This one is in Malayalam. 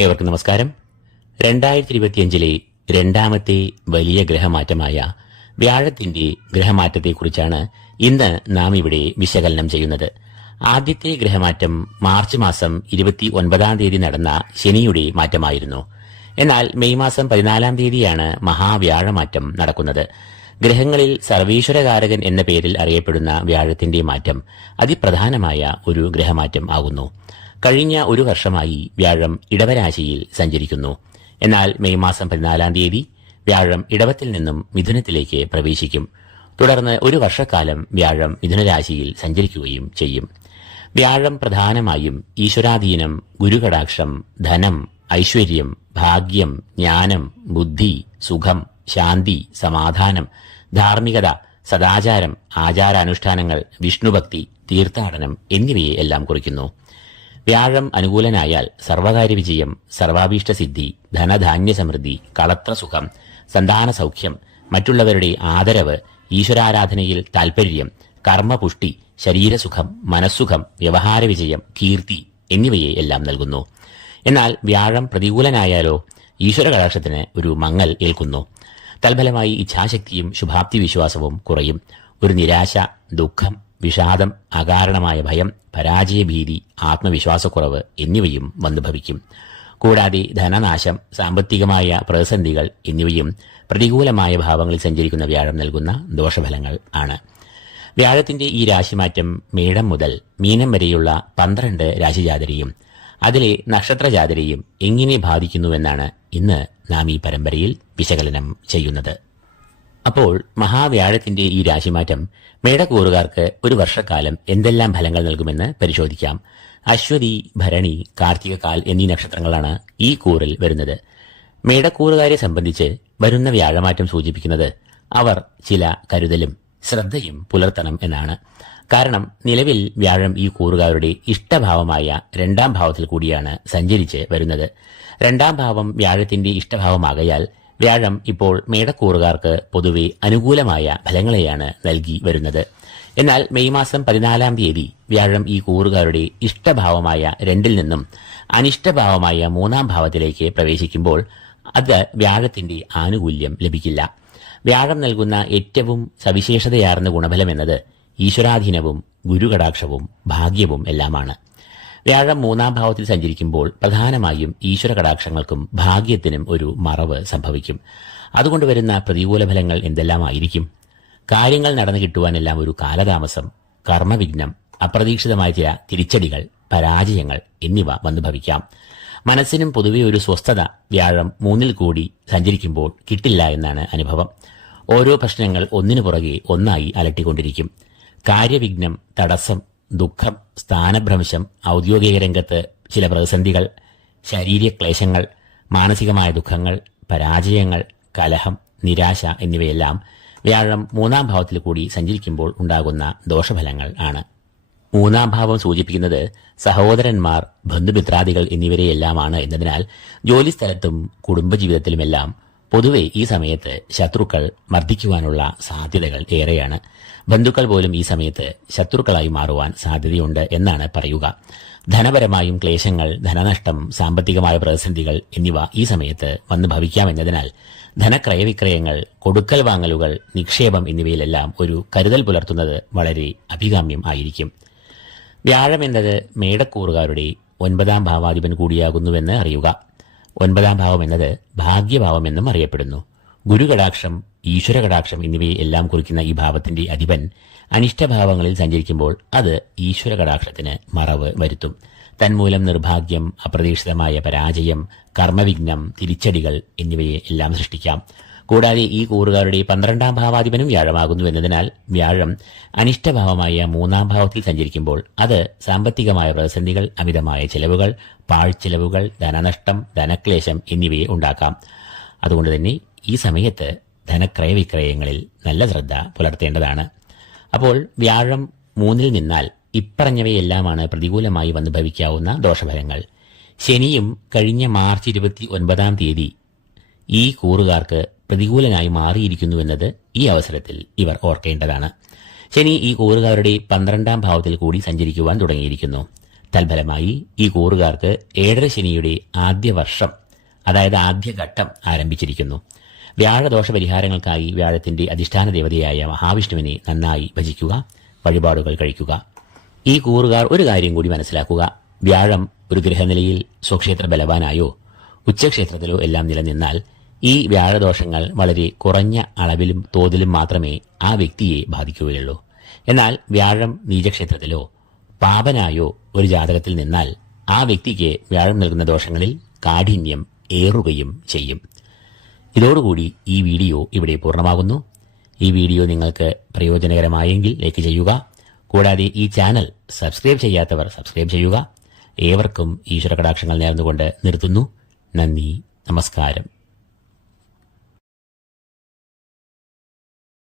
ഏവർക്കും നമസ്കാരം. 2025 രണ്ടാമത്തെ വലിയ ഗ്രഹമാറ്റമായ വ്യാഴത്തിന്റെ ഗ്രഹമാറ്റത്തെക്കുറിച്ചാണ് ഇന്ന് നാം ഇവിടെ വിശകലനം ചെയ്യുന്നത്. ആദ്യത്തെ ഗ്രഹമാറ്റം മാർച്ച് മാസം 29 നടന്ന ശനിയുടെ മാറ്റമായിരുന്നു. എന്നാൽ മെയ് മാസം 14 മഹാവ്യാഴമാറ്റം നടക്കുന്നത്. ഗ്രഹങ്ങളിൽ സർവീശ്വരകാരകൻ എന്ന പേരിൽ അറിയപ്പെടുന്ന വ്യാഴത്തിന്റെ മാറ്റം അതിപ്രധാനമായ ഒരു ഗ്രഹമാറ്റം ആകുന്നു. കഴിഞ്ഞ ഒരു വർഷമായി വ്യാഴം ഇടവരാശിയിൽ സഞ്ചരിക്കുന്നു. എന്നാൽ മെയ് മാസം 14 വ്യാഴം ഇടവത്തിൽ നിന്നും മിഥുനത്തിലേക്ക് പ്രവേശിക്കും. തുടർന്ന് ഒരു വർഷക്കാലം വ്യാഴം മിഥുനരാശിയിൽ സഞ്ചരിക്കുകയും ചെയ്യും. വ്യാഴം പ്രധാനമായും ഈശ്വരാധീനം, ഗുരുകടാക്ഷം, ധനം, ഐശ്വര്യം, ഭാഗ്യം, ജ്ഞാനം, ബുദ്ധി, സുഖം, ശാന്തി, സമാധാനം, ധാർമ്മികത, സദാചാരം, ആചാരാനുഷ്ഠാനങ്ങൾ, വിഷ്ണുഭക്തി, തീർത്ഥാടനം എന്നിവയെ എല്ലാം കുറിക്കുന്നു. വ്യാഴം അനുകൂലനായാൽ സർവകാര്യ വിജയം, സർവാഭീഷ്ടസിദ്ധി, ധനധാന്യ സമൃദ്ധി, കളത്രസുഖം, സന്താന സൗഖ്യം, മറ്റുള്ളവരുടെ ആദരവ്, ഈശ്വരാരാധനയിൽ താൽപര്യം, കർമ്മപുഷ്ടി, ശരീരസുഖം, മനസ്സുഖം, വ്യവഹാര വിജയം, കീർത്തി എന്നിവയെ എല്ലാം നൽകുന്നു. എന്നാൽ വ്യാഴം പ്രതികൂലനായാലോ ഈശ്വര കടാക്ഷത്തിന് ഒരു മങ്ങൽ ഏൽക്കുന്നു. തൽഫലമായി ഇച്ഛാശക്തിയും ശുഭാപ്തി വിശ്വാസവും കുറയും. ഒരു നിരാശ, ദുഃഖം, വിഷാദം, അകാരണമായ ഭയം, പരാജയഭീതി, ആത്മവിശ്വാസക്കുറവ് എന്നിവയും വന്നു ഭവിക്കും. കൂടാതെ ധനനാശം, സാമ്പത്തികമായ പ്രതിസന്ധികൾ എന്നിവയും പ്രതികൂലമായ ഭാവങ്ങളിൽ സഞ്ചരിക്കുന്ന വ്യാഴം നൽകുന്ന ദോഷഫലങ്ങൾ ആണ്. വ്യാഴത്തിന്റെ ഈ രാശിമാറ്റം മേടം മുതൽ മീനം വരെയുള്ള 12 രാശിജാതരെയും അതിലെ നക്ഷത്രജാതരെയും എങ്ങനെ ബാധിക്കുന്നുവെന്നാണ് ഇന്ന് നാം ഈ പരമ്പരയിൽ വിശകലനം ചെയ്യുന്നത്. അപ്പോൾ മഹാവ്യാഴത്തിന്റെ ഈ രാശിമാറ്റം മേടക്കൂറുകാർക്ക് ഒരു വർഷക്കാലം എന്തെല്ലാം ഫലങ്ങൾ നൽകുമെന്ന് പരിശോധിക്കാം. അശ്വതി, ഭരണി, കാർത്തികകാൽ എന്നീ നക്ഷത്രങ്ങളാണ് ഈ കൂറിൽ വരുന്നത്. മേടക്കൂറുകാരെ സംബന്ധിച്ച് വരുന്ന വ്യാഴമാറ്റം സൂചിപ്പിക്കുന്നത് അവർ ചില കരുതലും ശ്രദ്ധയും പുലർത്തണം എന്നാണ്. കാരണം നിലവിൽ വ്യാഴം ഈ കൂറുകാരുടെ ഇഷ്ടഭാവമായ 2ാം ഭാവത്തിൽ കൂടിയാണ് സഞ്ചരിച്ച് വരുന്നത്. 2ാം ഭാവം വ്യാഴത്തിന്റെ ഇഷ്ടഭാവമാകയാൽ വ്യാഴം ഇപ്പോൾ മേടക്കൂറുകാർക്ക് പൊതുവെ അനുകൂലമായ ഫലങ്ങളെയാണ് നൽകി വരുന്നത്. എന്നാൽ മെയ് മാസം 14 വ്യാഴം ഈ കൂറുകാരുടെ ഇഷ്ടഭാവമായ 2ൽ നിന്നും അനിഷ്ടഭാവമായ 3ാം ഭാവത്തിലേക്ക് പ്രവേശിക്കുമ്പോൾ അത് വ്യാഴത്തിന്റെ ആനുകൂല്യം ലഭിക്കില്ല. വ്യാഴം നൽകുന്ന ഏറ്റവും സവിശേഷതയാർന്ന ഗുണഫലം എന്നത് ഈശ്വരാധീനവും ഗുരുകടാക്ഷവും ഭാഗ്യവും എല്ലാമാണ്. വ്യാഴം 3ാം ഭാവത്തിൽ സഞ്ചരിക്കുമ്പോൾ പ്രധാനമായും ഈശ്വര കടാക്ഷങ്ങൾക്കും ഭാഗ്യത്തിനും ഒരു മറവ് സംഭവിക്കും. അതുകൊണ്ട് വരുന്ന പ്രതികൂല ഫലങ്ങൾ എന്തെല്ലാമായിരിക്കും? കാര്യങ്ങൾ നടന്നു കിട്ടുവാനെല്ലാം ഒരു കാലതാമസം, കർമ്മവിഘ്നം, അപ്രതീക്ഷിതമായ ചില തിരിച്ചടികൾ, പരാജയങ്ങൾ എന്നിവ വന്നു ഭവിക്കാം. മനസ്സിനും പൊതുവെ ഒരു സ്വസ്ഥത വ്യാഴം 3ൽ കൂടി സഞ്ചരിക്കുമ്പോൾ കിട്ടില്ല എന്നാണ് അനുഭവം. ഓരോ പ്രശ്നങ്ങൾ ഒന്നിനു പുറകെ ഒന്നായി അലട്ടിക്കൊണ്ടിരിക്കും. കാര്യവിഘ്നം, തടസ്സം, ദുഃഖം, സ്ഥാനഭ്രംശം, ഔദ്യോഗിക രംഗത്ത് ചില പ്രതിസന്ധികൾ, ശാരീരിക മാനസികമായ ദുഃഖങ്ങൾ, പരാജയങ്ങൾ, കലഹം, നിരാശ എന്നിവയെല്ലാം വ്യാഴം 3ാം ഭാവത്തിൽ കൂടി സഞ്ചരിക്കുമ്പോൾ ഉണ്ടാകുന്ന ദോഷഫലങ്ങൾ ആണ്. 3ാം ഭാവം സൂചിപ്പിക്കുന്നത് സഹോദരന്മാർ, ബന്ധുമിത്രാദികൾ എന്നിവരെയെല്ലാമാണ് എന്നതിനാൽ ജോലിസ്ഥലത്തും കുടുംബജീവിതത്തിലുമെല്ലാം പൊതുവെ ഈ സമയത്ത് ശത്രുക്കൾ വർദ്ധിക്കുവാനുള്ള സാധ്യതകൾ ഏറെയാണ്. ബന്ധുക്കൾ പോലും ഈ സമയത്ത് ശത്രുക്കളായി മാറുവാൻ സാധ്യതയുണ്ട് എന്നാണ് പറയുക. ധനപരമായും ക്ലേശങ്ങൾ, ധനനഷ്ടം, സാമ്പത്തികമായ പ്രതിസന്ധികൾ എന്നിവ ഈ സമയത്ത് വന്നു ഭവിക്കാമെന്നതിനാൽ ധനക്രയവിക്രയങ്ങൾ, കൊടുക്കൽ വാങ്ങലുകൾ, നിക്ഷേപം എന്നിവയിലെല്ലാം ഒരു കരുതൽ പുലർത്തുന്നത് വളരെ അഭികാമ്യം ആയിരിക്കും. വ്യാഴം എന്നത് മേടക്കൂറുകാരുടെ 9ാം ഭാവാധിപൻ കൂടിയാകുന്നുവെന്ന് അറിയുക. 9ാം ഭാവം എന്നത് ഭാഗ്യഭാവമെന്നും അറിയപ്പെടുന്നു. ഗുരുകടാക്ഷം, ഈശ്വരകടാക്ഷം എന്നിവയെ എല്ലാം കുറിക്കുന്ന ഈ ഭാവത്തിന്റെ അധിപൻ അനിഷ്ടഭാവങ്ങളിൽ സഞ്ചരിക്കുമ്പോൾ അത് ഈശ്വരകടാക്ഷത്തിന് മറവ് വരുത്തും. തന്മൂലം നിർഭാഗ്യം, അപ്രതീക്ഷിതമായ പരാജയം, കർമ്മവിഘ്നം, തിരിച്ചടികൾ എന്നിവയെ എല്ലാം സൃഷ്ടിക്കാം. കൂടാതെ ഈ കൂറുകാരുടെ 12ാം ഭാവാധിപനും വ്യാഴമാകുന്നു എന്നതിനാൽ വ്യാഴം അനിഷ്ടഭാവമായ 3ാം ഭാവത്തിൽ സഞ്ചരിക്കുമ്പോൾ അത് സാമ്പത്തികമായ പ്രതിസന്ധികൾ, അമിതമായ ചെലവുകൾ, പാഴ്ചെലവുകൾ, ധനനഷ്ടം, ധനക്ലേശം എന്നിവയെ ഉണ്ടാക്കാം. അതുകൊണ്ട് തന്നെ ഈ സമയത്ത് ധനക്രയവിക്രയങ്ങളിൽ നല്ല ശ്രദ്ധ പുലർത്തേണ്ടതാണ്. അപ്പോൾ വ്യാഴം 3ൽ നിന്നാൽ ഇപ്പറഞ്ഞവയെല്ലാമാണ് പ്രതികൂലമായി വന്നു ഭവിക്കാവുന്ന ദോഷഫലങ്ങൾ. ശനിയും കഴിഞ്ഞ മാർച്ച് 29 ഈ കൂറുകാർക്ക് പ്രതികൂലനായി മാറിയിരിക്കുന്നുവെന്നത് ഈ അവസരത്തിൽ ഇവർ ഓർക്കേണ്ടതാണ്. ശനി ഈ കൂറുകാരുടെ 12ാം ഭാവത്തിൽ കൂടി സഞ്ചരിക്കുവാൻ തുടങ്ങിയിരിക്കുന്നു. തൽഫലമായി ഈ കൂറുകാർക്ക് ഏഴര ശനിയുടെ ആദ്യ വർഷം, അതായത് ആദ്യഘട്ടം ആരംഭിച്ചിരിക്കുന്നു. വ്യാഴദോഷ പരിഹാരങ്ങൾക്കായി വ്യാഴത്തിന്റെ അധിഷ്ഠാന ദേവതയായ മഹാവിഷ്ണുവിനെ നന്നായി ഭജിക്കുക, വഴിപാടുകൾ കഴിക്കുക. ഈ കൂറുകാർ ഒരു കാര്യം കൂടി മനസ്സിലാക്കുക. വ്യാഴം ഒരു ഗ്രഹനിലയിൽ സ്വക്ഷേത്ര ബലവാനായോ ഉച്ചക്ഷേത്രത്തിലോ എല്ലാം നിലനിന്നാൽ ഈ വ്യാഴദോഷങ്ങൾ വളരെ കുറഞ്ഞ അളവിലും തോതിലും മാത്രമേ ആ വ്യക്തിയെ ബാധിക്കുകയുള്ളൂ. എന്നാൽ വ്യാഴം നീചക്ഷേത്രത്തിലോ പാപനായോ ഒരു ജാതകത്തിൽ നിന്നാൽ ആ വ്യക്തിക്ക് വ്യാഴം നൽകുന്ന ദോഷങ്ങളിൽ കാഠിന്യം ഏറുകയും ചെയ്യും. ഇതോടുകൂടി ഈ വീഡിയോ ഇവിടെ പൂർണ്ണമാകുന്നു. ഈ വീഡിയോ നിങ്ങൾക്ക് പ്രയോജനകരമായെങ്കിൽ ലൈക്ക് ചെയ്യുക. കൂടാതെ ഈ ചാനൽ സബ്സ്ക്രൈബ് ചെയ്യാത്തവർ സബ്സ്ക്രൈബ് ചെയ്യുക. ഏവർക്കും ഈശ്വര കടാക്ഷങ്ങൾ നേർന്നുകൊണ്ട് നിർത്തുന്നു. നന്ദി, നമസ്കാരം.